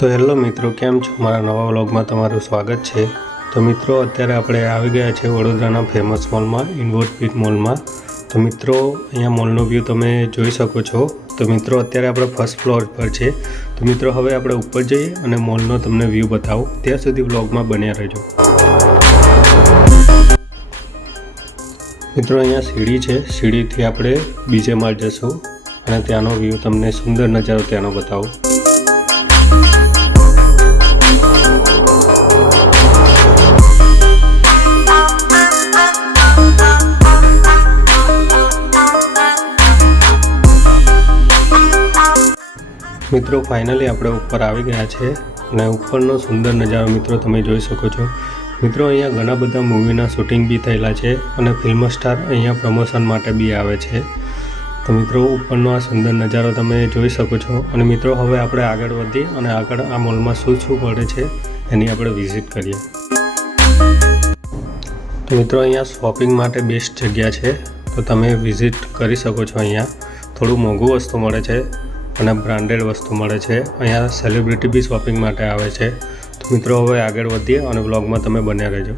તો હેલો મિત્રો, કેમ છો? મારા નવા વ્લોગમાં તમારું સ્વાગત છે। તો મિત્રો, અત્યારે આપણે આવી ગયા છે વડોદરાના ફેમસ મોલમાં, ઇન્વોર્સપીટ મોલમાં। તો મિત્રો, અહીંયા મોલનો વ્યૂ તમે જોઈ શકો છો। તો મિત્રો, અત્યારે આપણે ફર્સ્ટ ફ્લોર પર છે। તો મિત્રો, હવે આપણે ઉપર જઈએ અને મોલનો તમને વ્યૂ બતાવું। ત્યાં સુધી વ્લોગમાં બન્યા રહેજો। મિત્રો, અહીંયા સીડી છે, સીડીથી આપણે બીજે માળ જશું અને ત્યાંનો વ્યૂ તમને સુંદર નજારો ત્યાંનો બતાવું। મિત્રો, ફાઇનલી આપણે ઉપર આવી ગયા છે અને ઉપરનો સુંદર નજારો મિત્રો તમે જોઈ શકો છો। મિત્રો, અહીંયા ઘણા બધા મૂવીના શૂટિંગ બી થયેલા છે અને ફિલ્મ સ્ટાર અહીંયા પ્રમોશન માટે બી આવે છે। તો મિત્રો, ઉપરનો આ સુંદર નજારો તમે જોઈ શકો છો। અને મિત્રો, હવે આપણે આગળ વધીએ અને આગળ આ મોલમાં શું પડે છે એની આપણે વિઝિટ કરીએ। તો મિત્રો, અહીંયા શોપિંગ માટે બેસ્ટ જગ્યા છે, તો તમે વિઝિટ કરી શકો છો। અહીંયા થોડું મોંઘું વસ્તુ મળે છે અને બ્રાન્ડેડ વસ્તુ મળે છે। અહીંયા સેલિબ્રિટી બી શોપિંગ માટે આવે છે। તો મિત્રો, હવે આગળ વધીએ અને વ્લોગમાં તમે બન્યા રહેજો।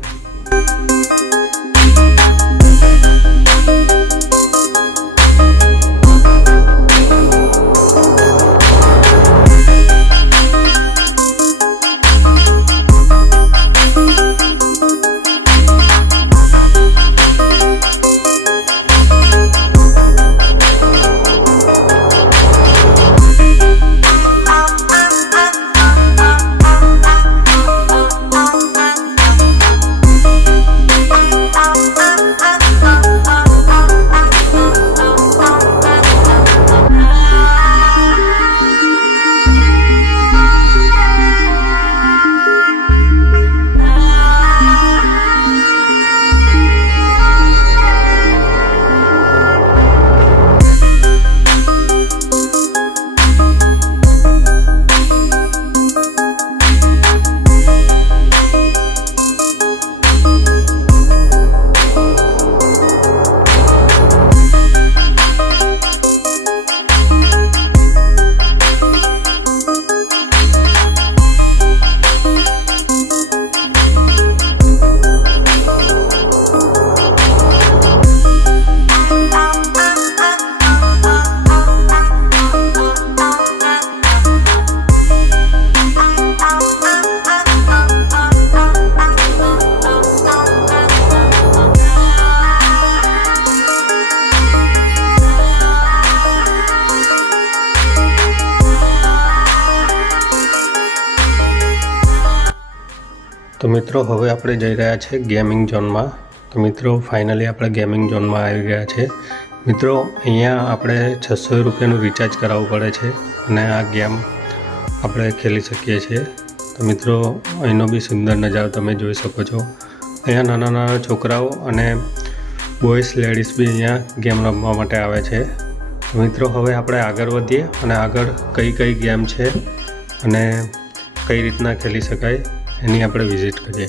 તો મિત્રો, હવે આપણે જઈ રહ્યા છે ગેમિંગ ઝોનમાં। તો મિત્રો, ફાઇનલી આપણે ગેમિંગ ઝોનમાં આવી ગયા છે। મિત્રો, અહીંયા આપણે 600 રૂપિયાનું રિચાર્જ કરાવવું પડે છે અને આ ગેમ આપણે ખેલી શકીએ છીએ। તો મિત્રો, અહીંનો બી સુંદર નજારો તમે જોઈ શકો છો। અહીંયા નાના નાના છોકરાઓ અને બોયઝ લેડીઝ બી અહીંયા ગેમ રમવા માટે આવે છે। તો મિત્રો, હવે આપણે આગળ વધીએ અને આગળ કઈ કઈ ગેમ છે અને કઈ રીતના ખેલી શકાય એની આપણે વિઝિટ કરીએ।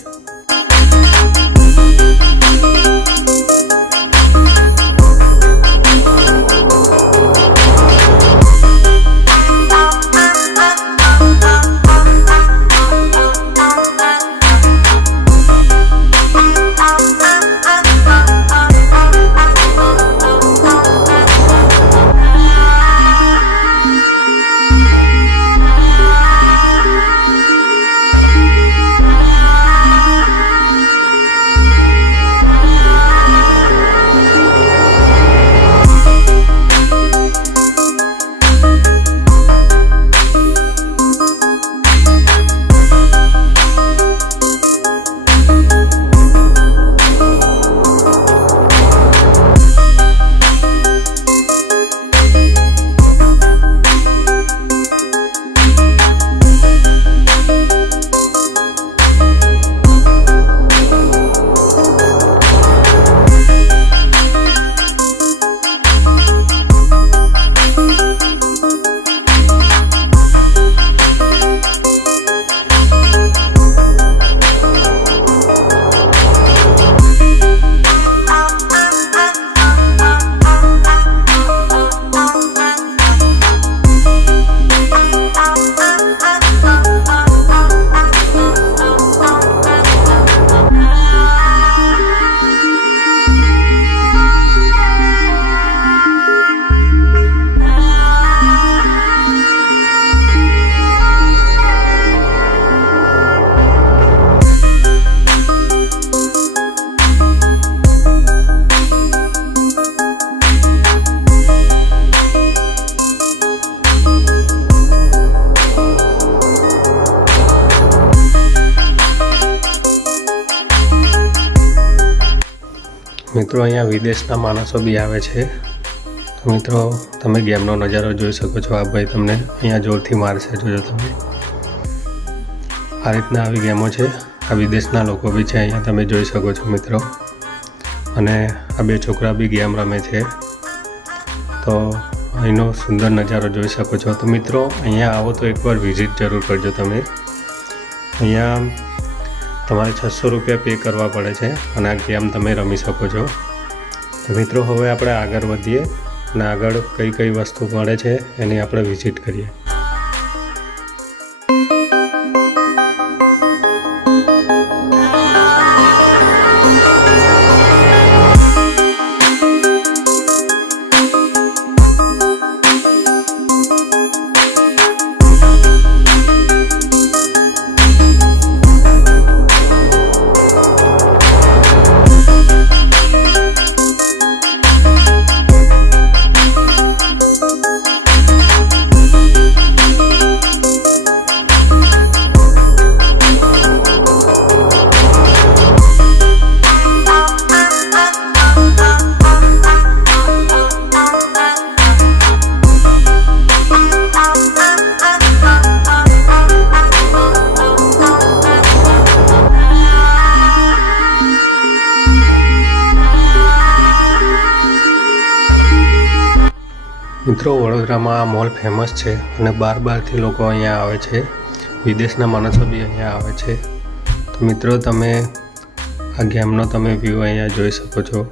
મિત્રો અહીંયા વિદેશના માણસો બી આવે છે। તો મિત્રો તમે ગેમનો નજારો જોઈ શકો છો। આ ભાઈ તમને અહીંયા જોરથી મારશે, જોજો તમે। આ રીતના આવી ગેમો છે। આ વિદેશના લોકો બી છે અહીંયા, તમે જોઈ શકો છો મિત્રો। અને આ બે છોકરા બી ગેમ રમે છે। તો અહીંનો સુંદર નજારો જોઈ શકો છો। તો મિત્રો અહીંયા આવો તો એકવાર વિઝિટ જરૂર કરજો તમે। અહીંયા તમારે 600 રૂપિયા પે કરવા પડે છે અને આ ગેમ તમે રમી શકો છો। તો મિત્રો હવે આપણે આગળ વધીએ અને આગળ કઈ કઈ વસ્તુ મળે છે એની આપણે વિઝિટ કરીએ। મિત્રો વડોદરામાં આ મોલ ફેમસ છે અને બારથી લોકો અહીંયા આવે છે। વિદેશના માણસો બી અહીંયા આવે છે। તો મિત્રો તમે આ ગેમનો તમે વ્યૂ અહીંયા જોઈ શકો છો।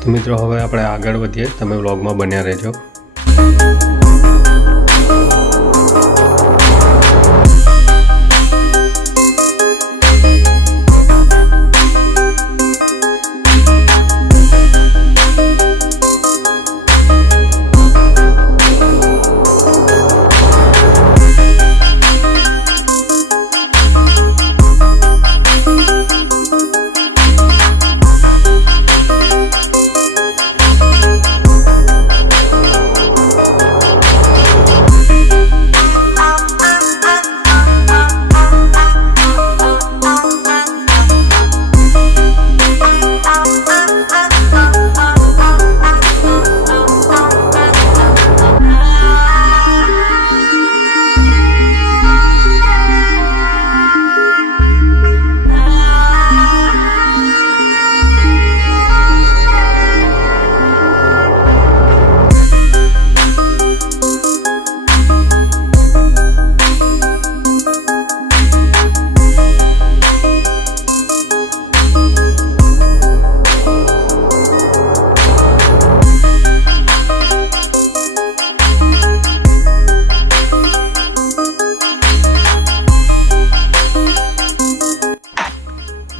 તો મિત્રો હવે આપણે આગળ વધીએ, તમે વ્લોગમાં બન્યા રહેજો।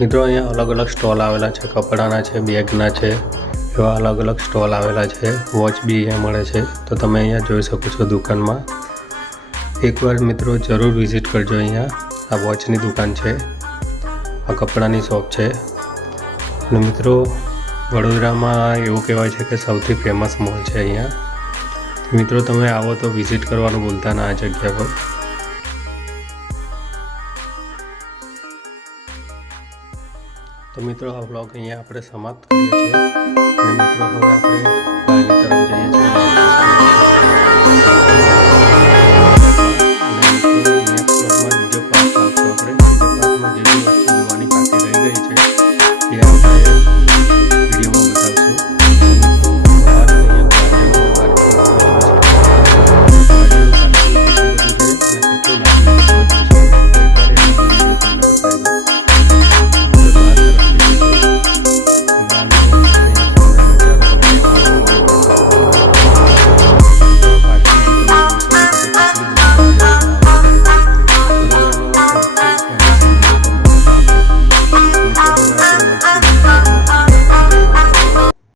મિત્રો અહીંયા અલગ અલગ સ્ટોલ આવેલા છે, કપડાના છે, બેગના છે, એવા અલગ અલગ સ્ટોલ આવેલા છે। વોચ બી અહીંયા મળે છે। તો તમે અહીંયા જોઈ શકો છો દુકાનમાં। એકવાર મિત્રો જરૂર વિઝિટ કરજો। અહીંયા આ વોચની દુકાન છે, આ કપડાની શોપ છે। અને મિત્રો વડોદરામાં એવું કહેવાય છે કે સૌથી ફેમસ મોલ છે અહીંયા। મિત્રો તમે આવો તો વિઝિટ કરવાનું ભૂલતા ના આ જગ્યા પર। તો મિત્રો આ વ્લોગ અહીંયા આપણે સમાપ્ત કરીએ છીએ અને મિત્રો હવે આપણે બહારની તરફ જઈએ છીએ।